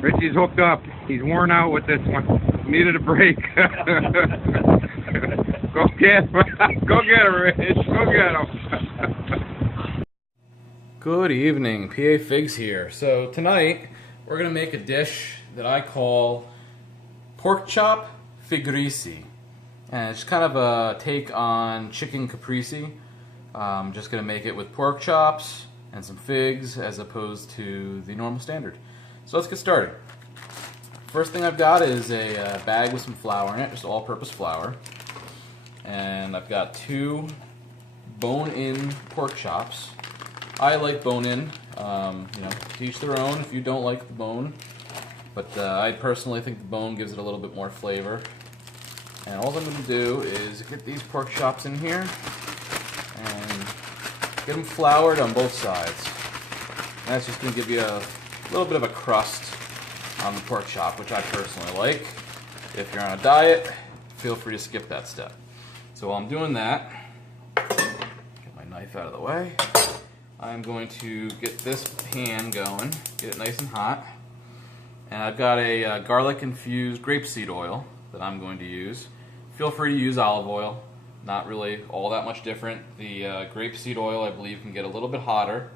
Richie's hooked up. He's worn out with this one. Needed a break. Go get him. Go get him, Rich. Go get him. Good evening, PA Figs here. So tonight we're going to make a dish that I call pork chop Fig-rese. And it's kind of a take on chicken caprese. I'm just going to make it with pork chops and some figs as opposed to the normal standard. So let's get started. First thing I've got is a bag with some flour in it, just all-purpose flour. And I've got 2 bone-in pork chops. I like bone-in, to each their own if you don't like the bone. But I personally think the bone gives it a little bit more flavor. And all I'm going to do is get these pork chops in here and get them floured on both sides. And that's just going to give you a little bit of a crust on the pork chop, which I personally like. If you're on a diet, feel free to skip that step. So while I'm doing that, get my knife out of the way, I'm going to get this pan going, get it nice and hot. And I've got a garlic-infused grapeseed oil that I'm going to use. Feel free to use olive oil, not really all that much different. The grapeseed oil, I believe, can get a little bit hotter.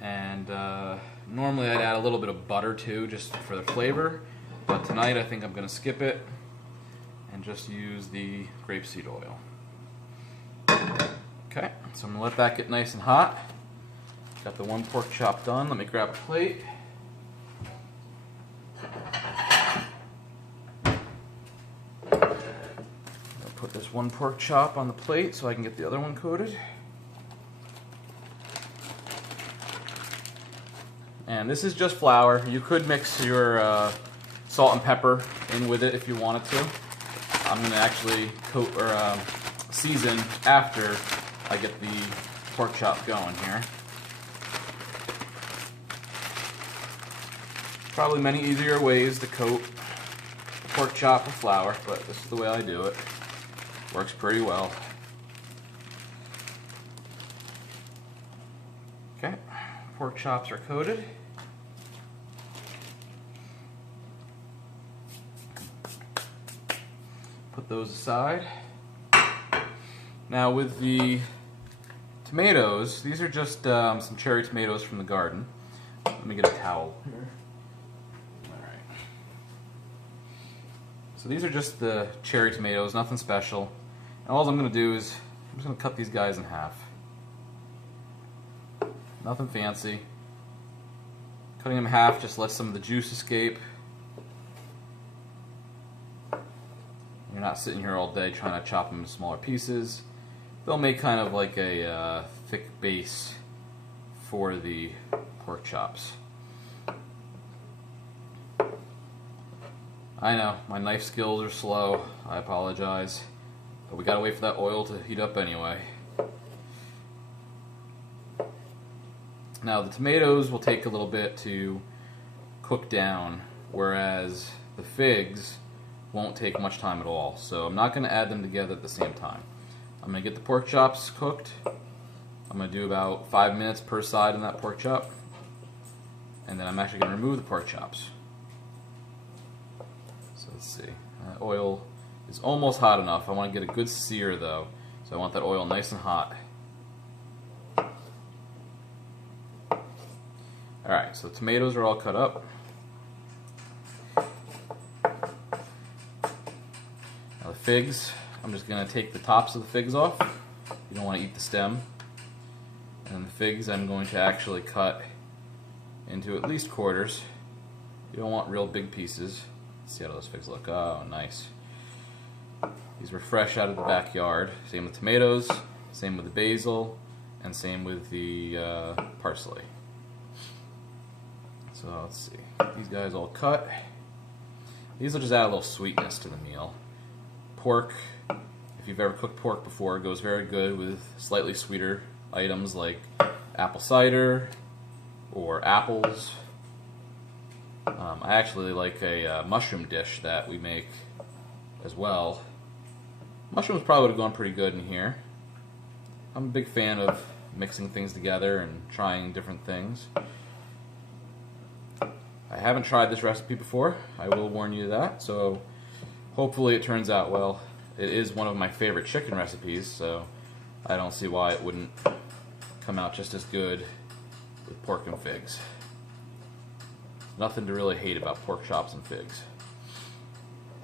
And normally I'd add a little bit of butter too, just for the flavor. But tonight I think I'm going to skip it and just use the grapeseed oil. Okay, so I'm going to let that get nice and hot. Got the 1 pork chop done. Let me grab a plate. I'll put this 1 pork chop on the plate so I can get the other one coated. And this is just flour. You could mix your salt and pepper in with it if you wanted to. I'm going to actually coat or season after I get the pork chop going here. Probably many easier ways to coat pork chop with flour, but this is the way I do it. Works pretty well. Okay, pork chops are coated. Put those aside. Now with the tomatoes, these are just some cherry tomatoes from the garden. Let me get a towel here. Alright. So these are just the cherry tomatoes, nothing special. And all I'm going to do is, I'm just going to cut these guys in half. Nothing fancy. Cutting them in half just lets some of the juice escape. You're not sitting here all day trying to chop them into smaller pieces. They'll make kind of like a thick base for the pork chops. I know, my knife skills are slow. I apologize. But we gotta wait for that oil to heat up anyway. Now the tomatoes will take a little bit to cook down, whereas the figs won't take much time at all. So I'm not going to add them together at the same time. I'm going to get the pork chops cooked. I'm going to do about 5 minutes per side on that pork chop. And then I'm actually going to remove the pork chops. So let's see. Oil is almost hot enough. I want to get a good sear though. So I want that oil nice and hot. Alright, so the tomatoes are all cut up. Now the figs, I'm just going to take the tops of the figs off. You don't want to eat the stem. And the figs I'm going to actually cut into at least quarters. You don't want real big pieces. Let's see how those figs look. Oh, nice. These were fresh out of the backyard. Same with tomatoes, same with the basil, and same with the parsley. So let's see, these guys all cut. These will just add a little sweetness to the meal. Pork, if you've ever cooked pork before, goes very good with slightly sweeter items like apple cider or apples. I actually like a mushroom dish that we make as well. Mushrooms probably would have gone pretty good in here. I'm a big fan of mixing things together and trying different things. I haven't tried this recipe before, I will warn you that, so hopefully it turns out well. It is one of my favorite chicken recipes, so I don't see why it wouldn't come out just as good with pork and figs. Nothing to really hate about pork chops and figs.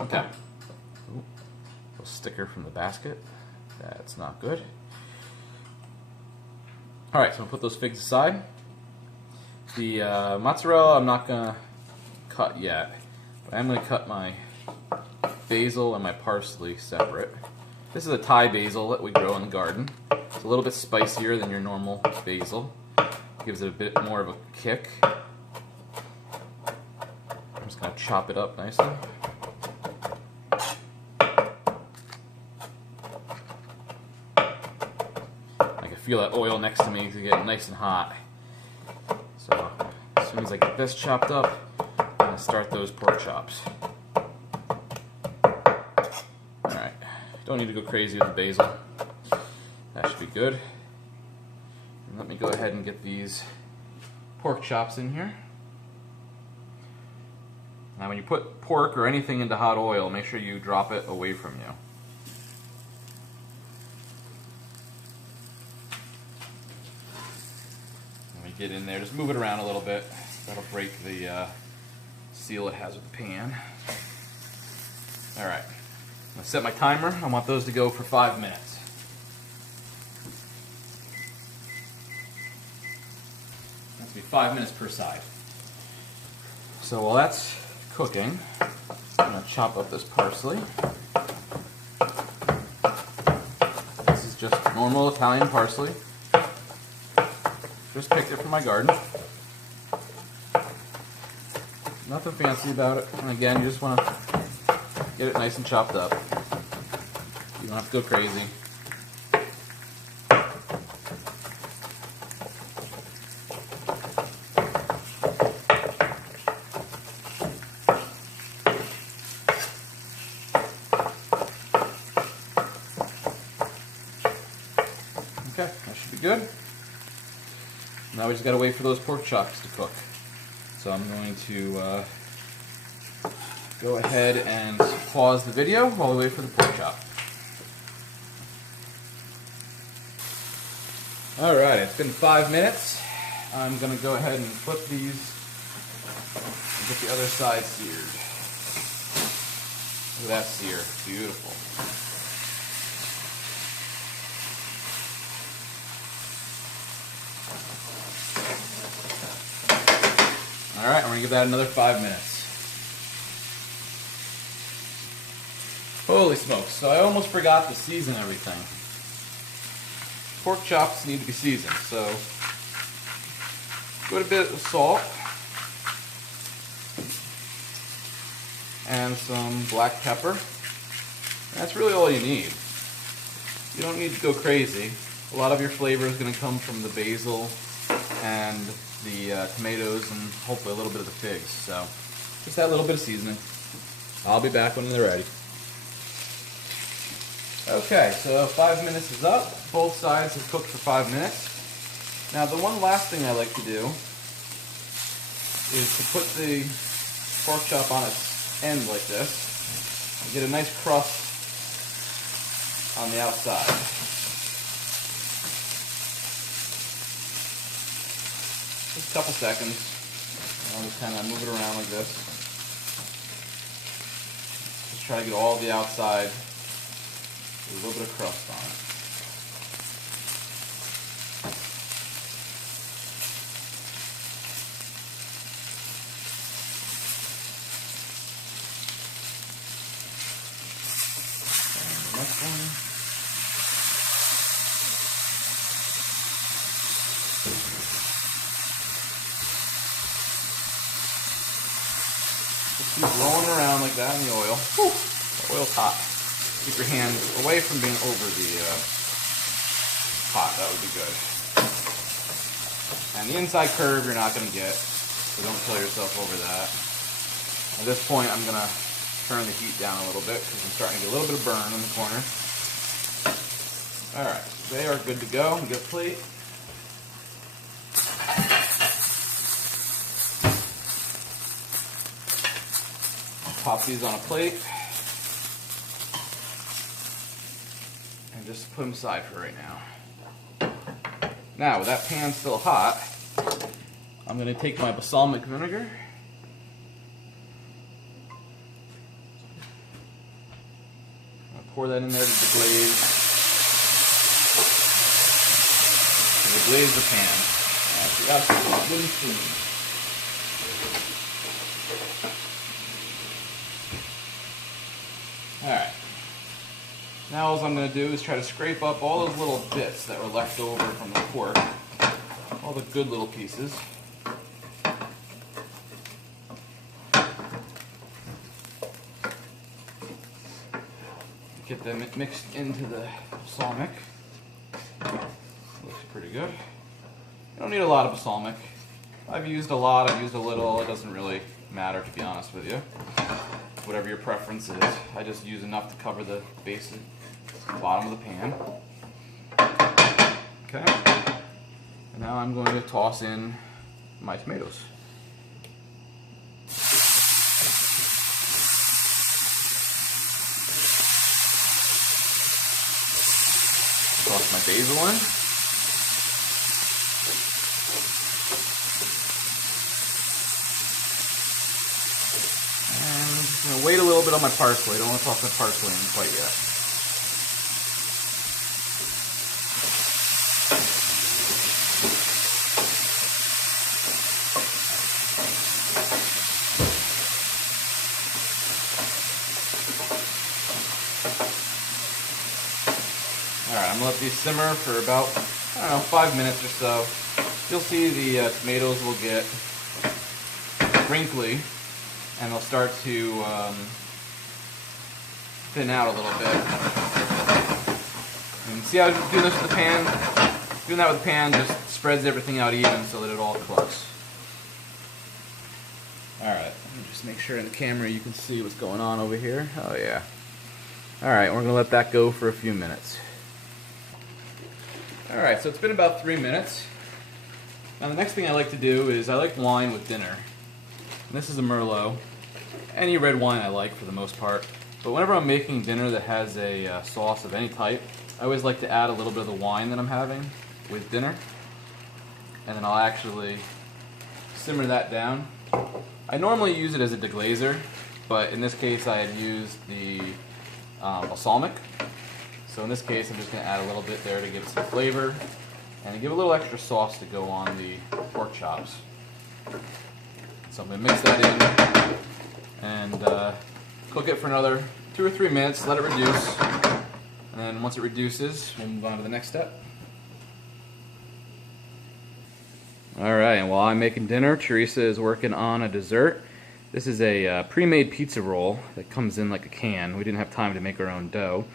Okay. Ooh, little sticker from the basket. That's not good. Alright, so I'm going to put those figs aside. The mozzarella I'm not going to cut yet, but I'm going to cut my basil and my parsley separate. This is a Thai basil that we grow in the garden. It's a little bit spicier than your normal basil. Gives it a bit more of a kick. I'm just going to chop it up nicely. I can feel that oil next to me to get nice and hot. So as soon as I get this chopped up, I'm going to start those pork chops. Alright, don't need to go crazy with the basil. That should be good. And let me go ahead and get these pork chops in here. Now when you put pork or anything into hot oil, make sure you drop it away from you. When you get in there, just move it around a little bit. That'll break the seal it has with the pan. Alright, I'm going to set my timer. I want those to go for 5 minutes. That's going to be 5 minutes per side. So while that's cooking, I'm going to chop up this parsley. This is just normal Italian parsley. Just picked it from my garden. Nothing fancy about it. And again, you just want to get it nice and chopped up. You don't have to go crazy. Okay, that should be good. Now we just gotta wait for those pork chops to cook. So I'm going to go ahead and pause the video while we wait for the pork chop. Alright, it's been 5 minutes. I'm gonna go ahead and flip these and get the other side seared. Look at that sear, beautiful. Alright, we're going to give that another 5 minutes. Holy smokes, so I almost forgot to season everything. Pork chops need to be seasoned, so put a bit of salt and some black pepper. And that's really all you need. You don't need to go crazy. A lot of your flavor is going to come from the basil and the tomatoes and hopefully a little bit of the figs. So just add a little bit of seasoning. I'll be back when they're ready. Okay, so 5 minutes is up. Both sides have cooked for 5 minutes. Now the one last thing I like to do is to put the pork chop on its end like this and get a nice crust on the outside. Just a couple seconds. I'll just kind of move it around like this. Just try to get all the outside with a little bit of crust on it. And the next one. Keep rolling around like that in the oil. Whew, the oil's hot. Keep your hands away from being over the pot. That would be good. And the inside curve you're not going to get, so don't kill yourself over that. At this point, I'm going to turn the heat down a little bit because I'm starting to get a little bit of burn in the corner. All right, they are good to go. Get a plate. pop these on a plate and just put them aside for right now. Now, with that pan still hot, I'm going to take my balsamic vinegar. I'll pour that in there to deglaze the pan. So you got some wooden spoon. Alright. Now all I'm going to do is try to scrape up all those little bits that were left over from the pork. All the good little pieces. Get them mixed into the balsamic. Looks pretty good. You don't need a lot of balsamic. I've used a lot, I've used a little. It doesn't really matter, to be honest with you. Whatever your preference is. I just use enough to cover the base and bottom of the pan. Okay. And now I'm going to toss in my tomatoes. Toss my basil in. And I'm just going to wait a little bit on my parsley. I don't want to toss my parsley in quite yet. Alright, I'm going to let these simmer for about, 5 minutes or so. You'll see the tomatoes will get wrinkly and they'll start to thin out a little bit. And see how doing this with the pan? Doing that with the pan just spreads everything out even so that it all cooks. Alright, let me just make sure in the camera you can see what's going on over here. Oh yeah. Alright, we're going to let that go for a few minutes. Alright, so it's been about 3 minutes. Now the next thing I like to do is I like wine with dinner. And this is a Merlot. Any red wine I like for the most part. But whenever I'm making dinner that has a sauce of any type, I always like to add a little bit of the wine that I'm having with dinner. And then I'll actually simmer that down. I normally use it as a deglazer, but in this case I had used the balsamic. So in this case, I'm just going to add a little bit there to give it some flavor and to give a little extra sauce to go on the pork chops. So I'm going to mix that in and cook it for another 2 or 3 minutes, let it reduce, and then once it reduces, we'll move on to the next step. Alright, and while I'm making dinner, Teresa is working on a dessert. This is a pre-made pizza roll that comes in like a can. We didn't have time to make our own dough.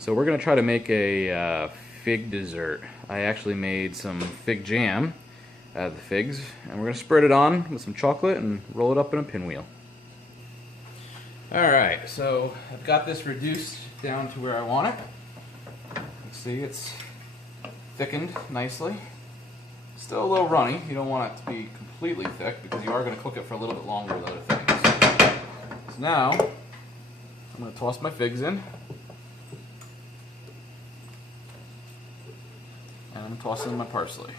So we're going to try to make a fig dessert. I actually made some fig jam out of the figs, and we're going to spread it on with some chocolate and roll it up in a pinwheel. Alright, so I've got this reduced down to where I want it. You can see it's thickened nicely. Still a little runny. You don't want it to be completely thick because you are going to cook it for a little bit longer with other things. So now, I'm going to toss my figs in. And I'm tossing in my parsley.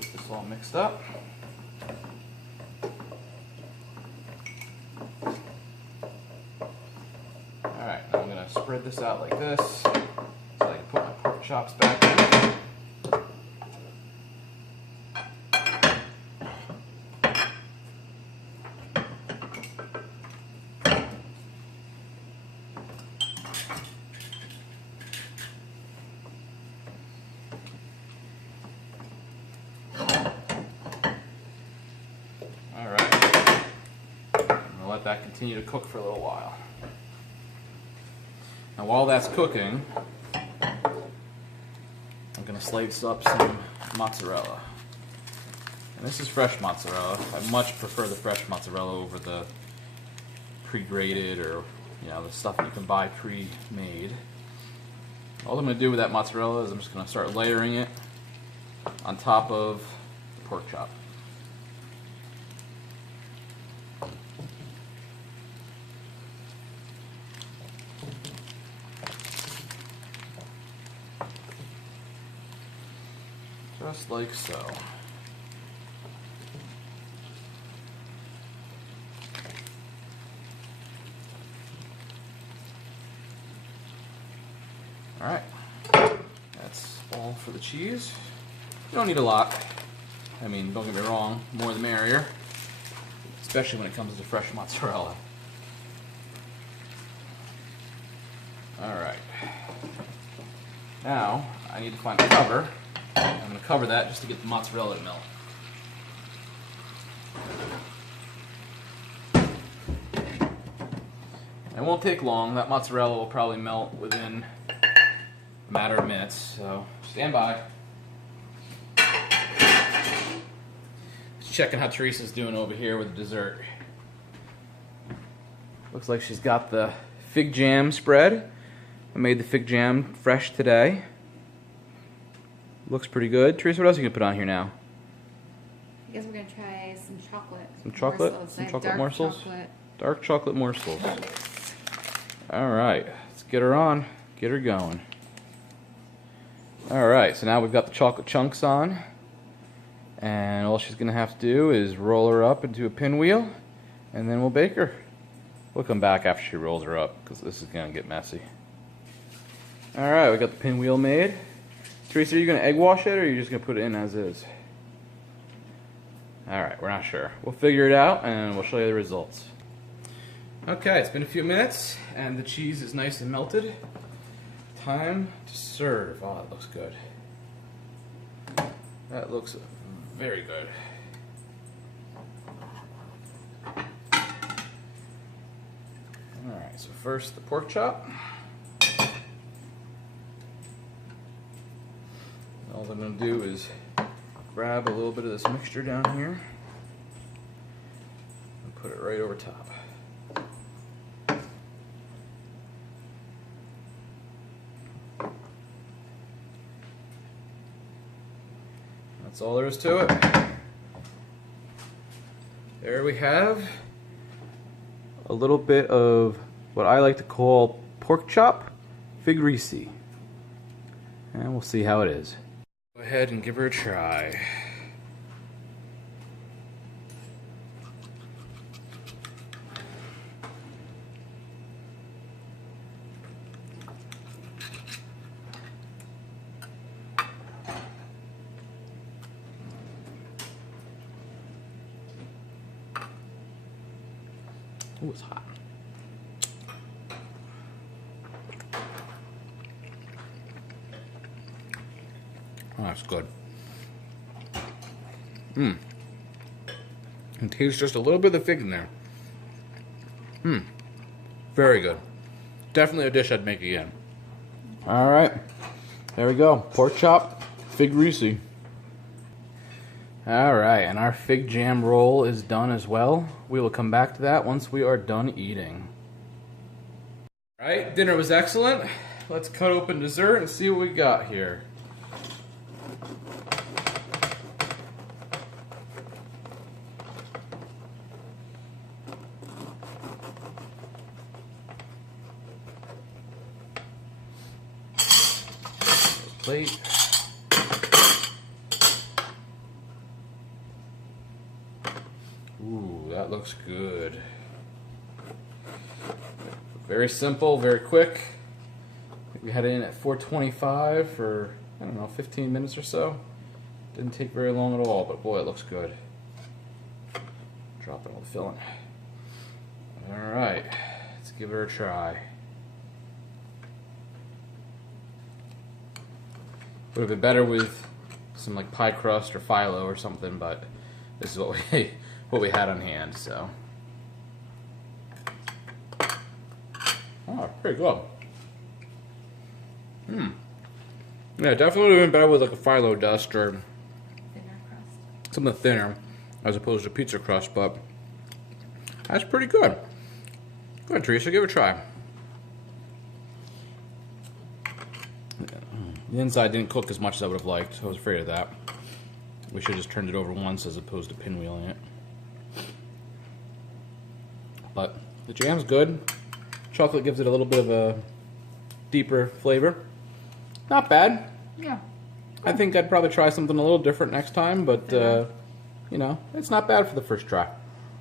Get this all mixed up. Alright, now I'm going to spread this out like this so I can put my pork chops back in. Let that continue to cook for a little while. Now while that's cooking, I'm going to slice up some mozzarella. And this is fresh mozzarella. I much prefer the fresh mozzarella over the pre-grated or the stuff that you can buy pre-made. All I'm going to do with that mozzarella is I'm just going to start layering it on top of the pork chop. Just like so. Alright, that's all for the cheese. You don't need a lot. I mean, don't get me wrong, more the merrier. Especially when it comes to fresh mozzarella. Alright. Now, I need to find a cover. I'm going to cover that just to get the mozzarella to melt. It won't take long. That mozzarella will probably melt within a matter of minutes, so stand by. Just checking how Teresa's doing over here with the dessert. Looks like she's got the fig jam spread. I made the fig jam fresh today. Looks pretty good. Teresa, what else are you going to put on here now? I guess we're going to try some chocolate. Some chocolate? Morsels. Some chocolate dark morsels? Chocolate. Dark chocolate morsels. Alright, let's get her on. Get her going. Alright, so now we've got the chocolate chunks on. And all she's going to have to do is roll her up into a pinwheel. And then we'll bake her. We'll come back after she rolls her up, because this is going to get messy. Alright, we got the pinwheel made. Teresa, are you going to egg wash it, or are you just going to put it in as is? Alright, we're not sure. We'll figure it out, and we'll show you the results. Okay, it's been a few minutes, and the cheese is nice and melted. Time to serve. Oh, that looks good. That looks very good. Alright, so first the pork chop. All I'm going to do is grab a little bit of this mixture down here and put it right over top. That's all there is to it. There we have a little bit of what I like to call pork chop Fig-rese. And we'll see how it is. Go ahead and give her a try. Ooh, it's hot. Oh, that's good. Mmm. And tastes just a little bit of the fig in there. Mmm. Very good. Definitely a dish I'd make again. Alright. There we go. Pork chop, Fig-rese. Alright, and our fig jam roll is done as well. We will come back to that once we are done eating. Alright, dinner was excellent. Let's cut open dessert and see what we got here. Plate. Ooh, that looks good. Very simple, very quick. We had it in at 425 for, I don't know, 15 minutes or so. Didn't take very long at all, but boy, it looks good. Dropping all the filling. Alright, let's give her a try. Would have been better with some like pie crust or phyllo or something, but this is what we had on hand, so. Oh, pretty good. Yeah, definitely would have been better with like a phyllo dust or Thinner crust. something thinner as opposed to pizza crust, but that's pretty good. Go ahead, Teresa, give it a try. The inside didn't cook as much as I would have liked. I was afraid of that. We should have just turned it over once as opposed to pinwheeling it. But the jam's good. Chocolate gives it a little bit of a deeper flavor. Not bad. Yeah. I think I'd probably try something a little different next time, but you know, it's not bad for the first try.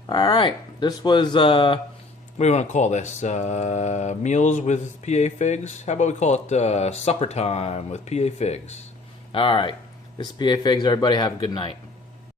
All right, this was what do you want to call this? Meals with PA Figs? How about we call it supper time with PA Figs? All right, this is PA Figs. Everybody have a good night.